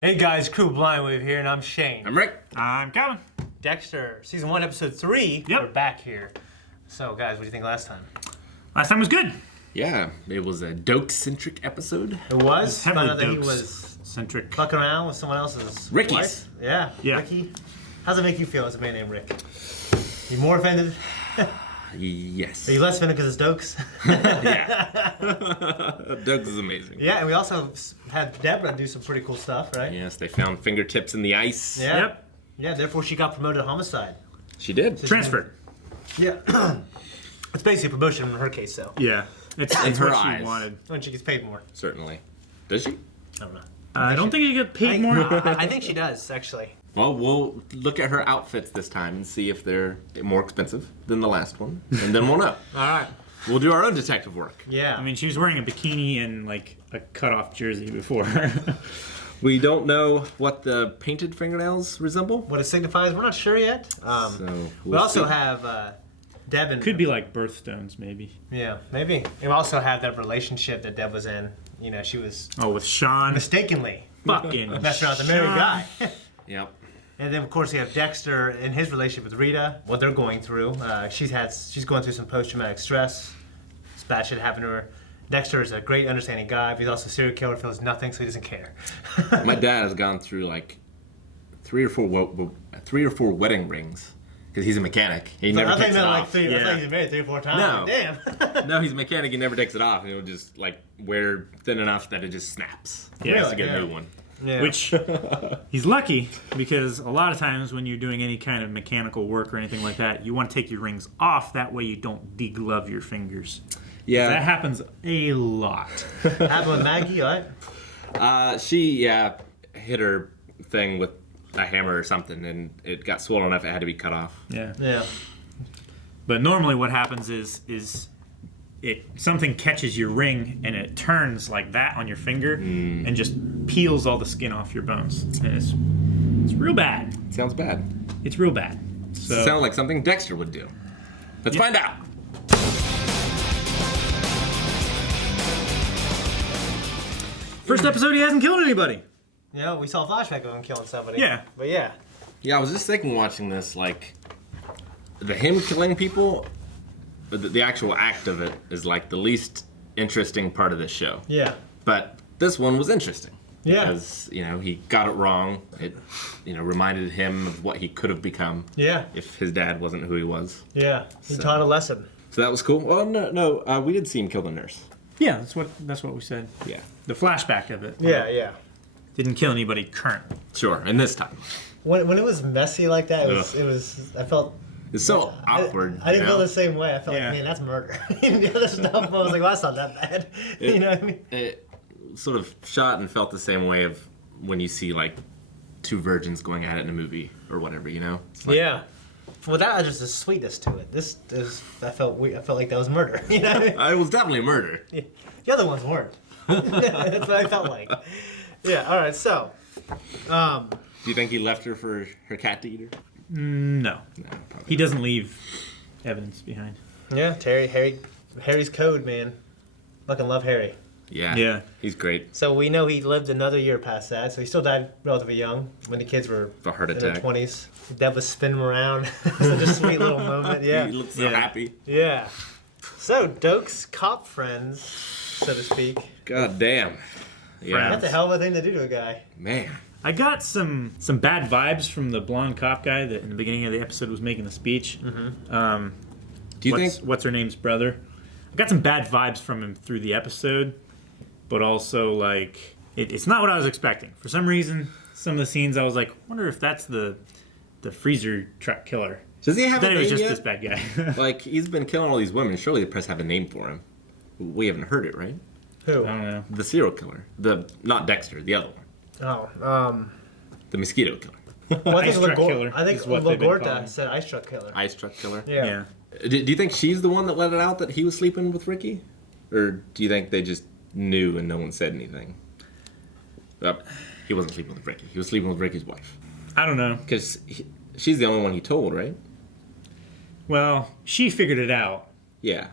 Hey guys, Crew Blindwave here, and I'm Shane. I'm Rick. I'm Kevin. Dexter, Season 1, Episode 3. Yep. We're back here. So guys, what do you think last time? Last time was good. Yeah, it was a doke-centric episode. It was? Heavily Found out that he Dokes was centric. fucking around with someone else's Ricky's. wife? Yeah. Yeah. Ricky. How's it make you feel as a man named Rick? You more offended? Yes. Are you less offended because it's Dokes? Yeah. Doke is amazing. Yeah, and we also had Deborah do some pretty cool stuff, right? Yes, they found fingertips in the ice. Yeah. Yep. Yeah, therefore she got promoted to homicide. She did. Transferred. Yeah. It's basically a promotion in her case, though. Yeah. It's her what eyes. she wanted. When she gets paid more. Certainly. Does she? I don't know. I don't think you get paid more. I think she does, actually. Well, we'll look at her outfits this time and see if they're more expensive than the last one, and then we'll know. All right. We'll do our own detective work. Yeah. I mean, she was wearing a bikini and like a cut-off jersey before. We don't know what the painted fingernails resemble. What it signifies, we're not sure yet. So we we'll also see. have Devin. Could be like birthstones, maybe. Yeah, maybe. And we also have that relationship that Deb was in. You know, she was Oh, with Sean. mistakenly Fucking messing around with the married guy. Yep. And then, of course, we have Dexter and his relationship with Rita, what they're going through. She's going through some post-traumatic stress. This bad shit happened to her. Dexter is a great, understanding guy, but he's also a serial killer, feels nothing, so he doesn't care. My dad has gone through like three or four wedding rings because he's a mechanic. He never takes it off. I thought he's married 3 or 4 times. No. Damn. No, he's a mechanic. He never takes it off. He'll just like wear thin enough that it just snaps. Yeah. He has to Really? get a Yeah. new one. Yeah. Which he's lucky because a lot of times when you're doing any kind of mechanical work or anything like that, you want to take your rings off. That way you don't deglove your fingers. Yeah. That happens a lot. happened with Maggie, right? She hit her thing with a hammer or something, and it got swollen enough it had to be cut off. Yeah. Yeah. But normally what happens is something catches your ring and it turns like that on your finger and just peels all the skin off your bones. And it's real bad. Sounds bad. It's real bad. So Sounds like something Dexter would do. Let's find out. first episode he hasn't killed anybody. Yeah, we saw a flashback of him killing somebody. Yeah. But yeah. Yeah, I was just thinking watching this, like, him killing people, the actual act of it is like the least interesting part of this show. Yeah. But this one was interesting. Yeah. Because, he got it wrong. It, reminded him of what he could have become Yeah. if his dad wasn't who he was. Yeah. He So- taught a lesson. So that was cool. Well, no, we did see him kill the nurse. Yeah, that's what we said. Yeah. The flashback of it. Yeah. Didn't kill anybody current. Sure, and this time. When it was messy like that, it was I felt It's so awkward. I didn't you know? feel the same way. I felt Yeah. like, man, that's murder. The other stuff, I was like, well, that's not that bad. You know what I mean? It sort of shot and felt the same way of when you see, like, two virgins going at it in a movie or whatever, It's like, Yeah. Without just a sweetness to it. I felt weird. I felt like that was murder. You know what I mean? It was definitely murder. Yeah. The other ones weren't. That's what I felt like. Yeah. All right. So, Do you think he left her for her cat to eat her? No. No, probably He doesn't leave evidence behind. yeah, Harry's code, man. Fucking love Harry. Yeah. Yeah. He's great. So we know he lived another year past that. So he still died relatively young when the kids were A heart in their attack. 20s. Deb was spinning him around. Such a sweet little moment. Yeah. He looks so Yeah. happy. Yeah. So, Doke's cop friends, so to speak. God damn. Yeah. That's a hell of a thing to do to a guy. Man. I got some bad vibes from the blonde cop guy that in the beginning of the episode was making the speech. Do you think... What's her name's brother? I got some bad vibes from him through the episode, but also like it's not what I was expecting. For some reason, some of the scenes I was like, wonder if that's the freezer truck killer. Does he have Then a it was name just yet? this bad guy. Like, he's been killing all these women. Surely the press have a name for him. We haven't heard it, right? Who? I don't know. The serial killer. Not Dexter, the other one. Oh, The mosquito killer. well, I think Ice truck killer I think is what they've been calling Lagorta him. said ice truck killer. Ice truck killer. Yeah. Do you think she's the one that let it out that he was sleeping with Ricky? Or do you think they just knew and no one said anything? He wasn't sleeping with Ricky. He was sleeping with Ricky's wife. I don't know. Because she's the only one he told, right? Well, she figured it out, Yeah,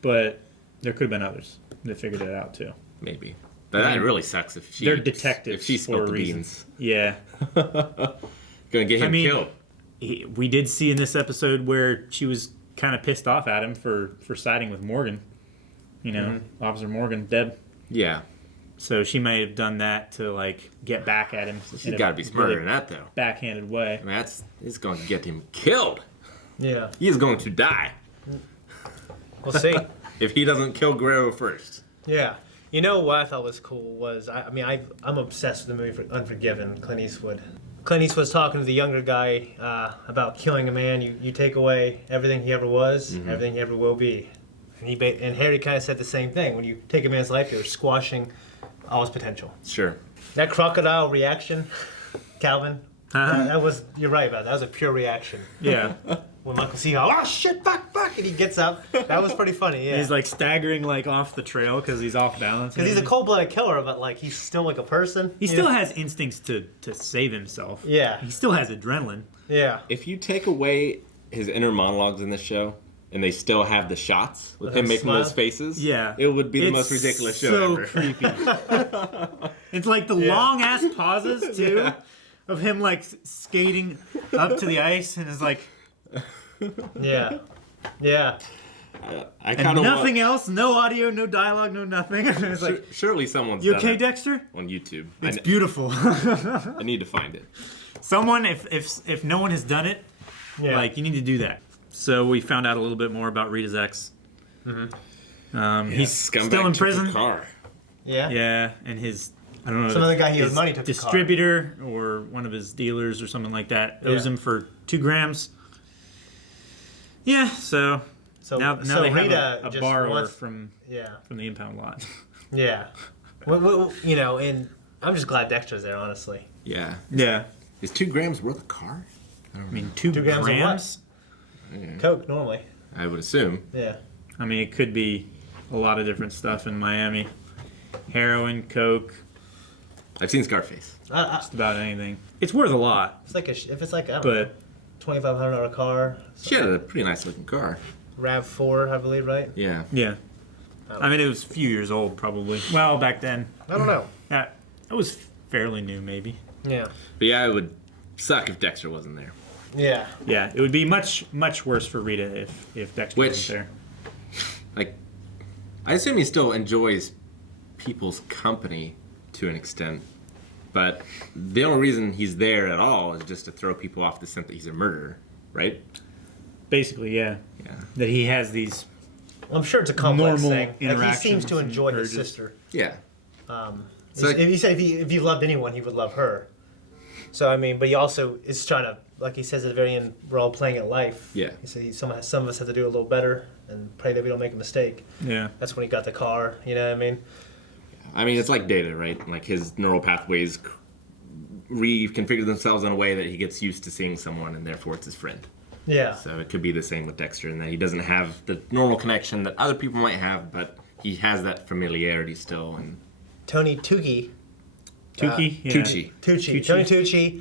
but there could have been others that figured it out too. maybe. That really sucks if she. They're detectives If she for spilled a the reason. beans. Yeah. Gonna get him killed. We did see in this episode where she was kind of pissed off at him for siding with Morgan. You know, Officer Morgan, Deb. Yeah. So she may have done that to, like, get back at him. She's got to be smarter than that, though. Backhanded way. I mean, it's going to get him killed. Yeah. He is going to die. We'll see. If he doesn't kill Guerrero first. Yeah. You know what I thought was cool was, I'm obsessed with the movie Unforgiven, Clint Eastwood. Clint Eastwood's talking to the younger guy about killing a man. You take away everything he ever was, everything he ever will be. And Harry kind of said the same thing. When you take a man's life, you're squashing all his potential. Sure. That crocodile reaction, Calvin, you're right about that. That was a pure reaction. Yeah. When Michael Seahawk, oh shit, fuck, and he gets up. That was pretty funny, yeah. He's, like, staggering, like, off the trail because he's off balance. Because he's a cold-blooded killer, but, like, he's still like a person. He still has instincts to save himself. Yeah. He still has adrenaline. Yeah. If you take away his inner monologues in this show, and they still have the shots with him making those faces, yeah, it would be the most ridiculous show ever. So creepy. It's like the long-ass pauses, too, of him, like, skating up to the ice, and is like... Yeah. Yeah. I And kind of nothing else, no audio, no dialogue, no nothing. It's like, surely someone's you done okay, it Dexter? on YouTube. It's beautiful. I need to find it. Someone, if no one has done it, like, you need to do that. So we found out a little bit more about Rita's ex. He's still in prison. Car. Yeah. Yeah, and his, I don't know, Some other guy he owed his money took the car. distributor or one of his dealers or something like that owes him for 2 grams. Yeah, so now they Rita have a just borrower wants, from the impound lot. Yeah. You know, and I'm just glad Dexter's there, honestly. Yeah. Yeah. Is 2 grams worth of car? I mean, 2 2 grams of grams? Coke, normally. I would assume. Yeah. I mean, it could be a lot of different stuff in Miami. Heroin, coke, I've seen Scarface. just about anything. It's worth a lot, It's like if it's like, I don't know, but $2,500 car. She had a pretty nice looking car. RAV4, I believe, right? Yeah. yeah. I mean, it was a few years old, probably. Well, back then. I don't know. Yeah, it was fairly new, maybe. Yeah. But yeah, it would suck if Dexter wasn't there. Yeah. Yeah, it would be much, much worse for Rita if Dexter wasn't there. Like, I assume he still enjoys people's company to an extent, but the only reason he's there at all is just to throw people off the scent that he's a murderer, right? Basically, yeah. Yeah. That he has these. Well, I'm sure it's a complex Normal thing. Like, he interactions seems to and enjoy his urges. sister. Yeah. So if you say if he loved anyone, he would love her. So I mean, but he also is trying to, like he says at the very end, we're all playing at life. Yeah. He said some of us have to do a little better and pray that we don't make a mistake. Yeah. That's when he got the car. You know what I mean? I mean, it's like Data, right? Like his neural pathways reconfigure themselves in a way that he gets used to seeing someone, and therefore it's his friend. Yeah. So it could be the same with Dexter, in that he doesn't have the normal connection that other people might have, but he has that familiarity still. And Tony Tucci. Tucci? Yeah. Tucci. Tony Tucci.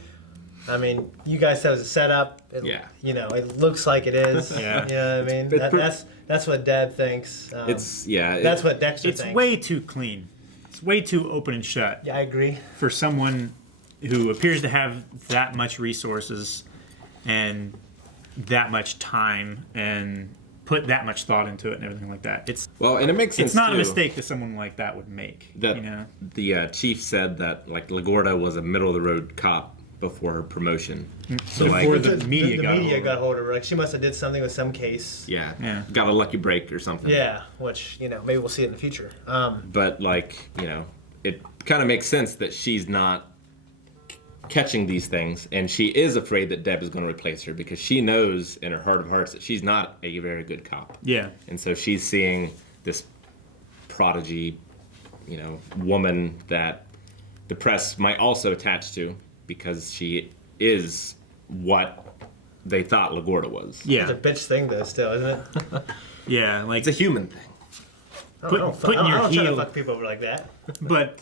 I mean, you guys said it was a setup. Yeah. You know, it looks like it is. Yeah. You know what I mean? That's what Dad thinks. That's what Dexter It's thinks. way too clean. It's way too open and shut Yeah, I agree. for someone who appears to have that much resources and that much time and put that much thought into it and everything like that. well, and it makes sense. It's not too, a mistake that someone like that would make. That you know? the chief said that like LaGuardia was a middle of the road cop before her promotion. So Before like, the media got hold of her. Like she must have did something with some case. yeah, got a lucky break or something. Yeah, which maybe we'll see it in the future. But like it kind of makes sense that she's not catching these things, and she is afraid that Deb is going to replace her because she knows in her heart of hearts that she's not a very good cop. Yeah. And so she's seeing this prodigy, woman that the press might also attach to because she is what they thought LaGuardia was. Yeah. It's a bitch thing though, still, isn't it? Yeah, like It's a human thing. putting your I don't try to heel. fuck people over like that. But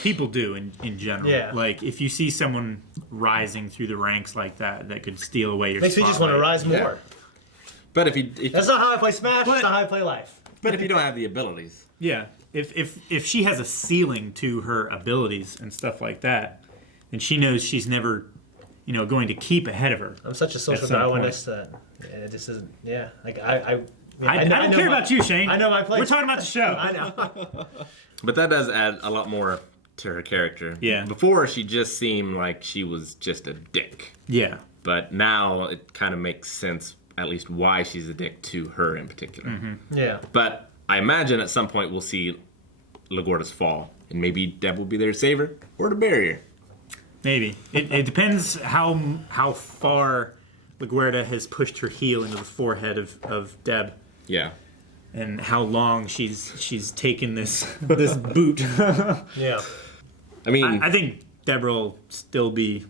people do in general. Yeah. Like if you see someone rising through the ranks like that could steal away your Makes me just want to spotlight. rise more. Yeah. But if That's not how I play Smash. But- That's not how I play life. you don't have the abilities, Yeah. if she has a ceiling to her abilities and stuff like that, then she knows she's never, going to keep ahead of her. I'm such a social Darwinist that it just isn't. Yeah, like I don't care about you, Shane. I know my place. We're talking about the show. I know. But that does add a lot more to her character. Yeah. Before, she just seemed like she was just a dick. Yeah. But now it kind of makes sense, at least why she's a dick to her in particular. Yeah. But I imagine at some point we'll see LaGuardia's fall, and maybe Deb will be there to save her or to bury her. Maybe. It depends how far LaGuardia has pushed her heel into the forehead of Deb. Yeah. And how long she's taken this boot. Yeah. I mean, I think Deborah will still be.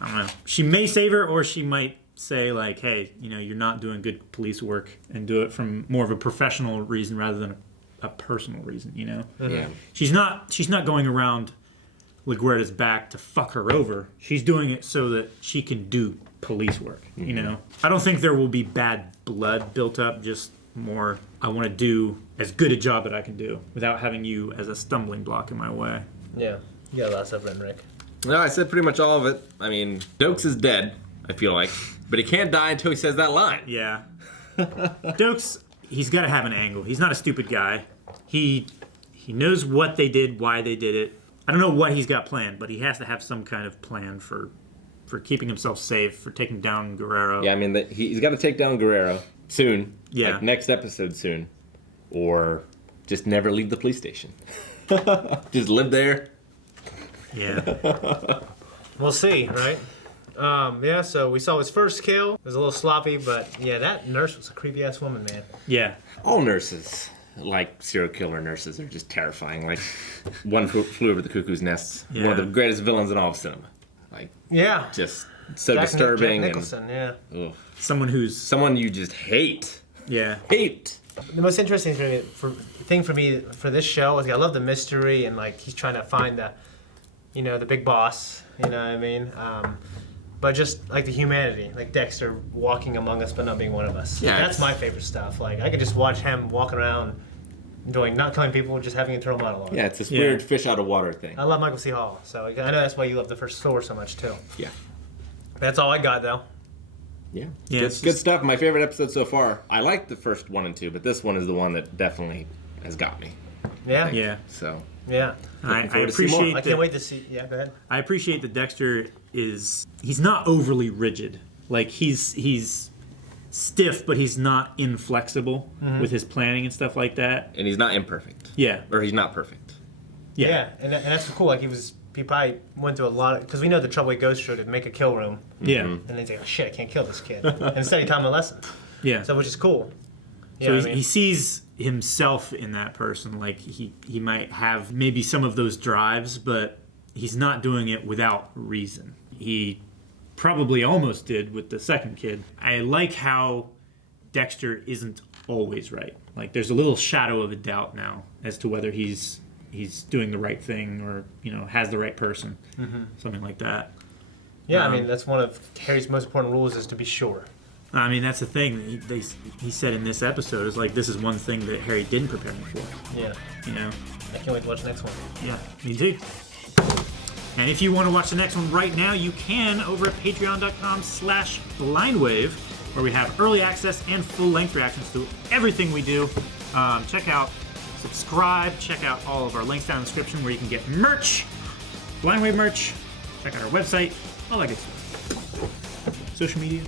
I don't know. She may save her, or she might say like, "Hey, you're not doing good police work," and do it from more of a professional reason rather than a personal reason. yeah. She's not going around LaGuardia's back to fuck her over. She's doing it so that she can do police work. I don't think there will be bad blood built up. Just more, I want to do as good a job that I can do without having you as a stumbling block in my way. Yeah. You got a lot of stuff written, Rick. No, I said pretty much all of it. I mean, Dokes is dead, I feel like. But he can't die until he says that line. Yeah. Dokes, he's got to have an angle. He's not a stupid guy. He knows what they did, why they did it. I don't know what he's got planned, but he has to have some kind of plan for keeping himself safe, for taking down Guerrero. Yeah, I mean, he's got to take down Guerrero soon. Yeah. Like next episode soon. Or just never leave the police station. Just live there. Yeah. We'll see, right? Yeah, so we saw his first kill. It was a little sloppy, but yeah, that nurse was a creepy ass woman, man. Yeah. All nurses, like serial killer nurses, are just terrifying. Like One Flew Over the Cuckoo's Nest, one of the greatest villains in all of cinema. Like, Yeah. just so Jack disturbing Nicholson, yeah. and Someone you just hate. Yeah. Hate. The most interesting thing for me for this show is I love the mystery and like he's trying to find the big boss. You know what I mean? But just like the humanity, like Dexter walking among us but not being one of us. Yeah, That's my favorite stuff. Like I could just watch him walking around, enjoying not killing people, just having internal monologue. Yeah, it's this weird fish out of water thing. I love Michael C. Hall, so I know that's why you love the first Thor so much too. Yeah. That's all I got though. Yeah. Yeah, Good stuff. My favorite episode so far. I like the first 1 and 2, but this one is the one that definitely has got me. Yeah. Yeah. So. Yeah. I forward to see more. appreciate I can't wait to see. Yeah, go ahead. I appreciate that Dexter he's not overly rigid. Like he's stiff, but he's not inflexible with his planning and stuff like that. And he's not imperfect. Yeah. Or he's not perfect. Yeah, and that's cool. Like he probably went through a lot because we know the trouble he goes through to make a kill room. Yeah. And then he's like, oh, shit, I can't kill this kid. And instead he taught him a lesson. Yeah. So which is cool. So he sees himself in that person. Like he might have maybe some of those drives, but he's not doing it without reason. He probably almost did with the second kid. I like how Dexter isn't always right. Like there's a little shadow of a doubt now as to whether he's doing the right thing or has the right person, something like that. Yeah, I mean that's one of Harry's most important rules is to be sure. I mean, that's the thing he said in this episode is like, this is one thing that Harry didn't prepare me for. Yeah. I can't wait to watch the next one. Yeah, me too. And if you want to watch the next one right now, you can over at patreon.com/blindwave, where we have early access and full-length reactions to everything we do. Check out, subscribe, check out all of our links down in the description where you can get merch, Blindwave merch, check out our website, all that good stuff. Social media,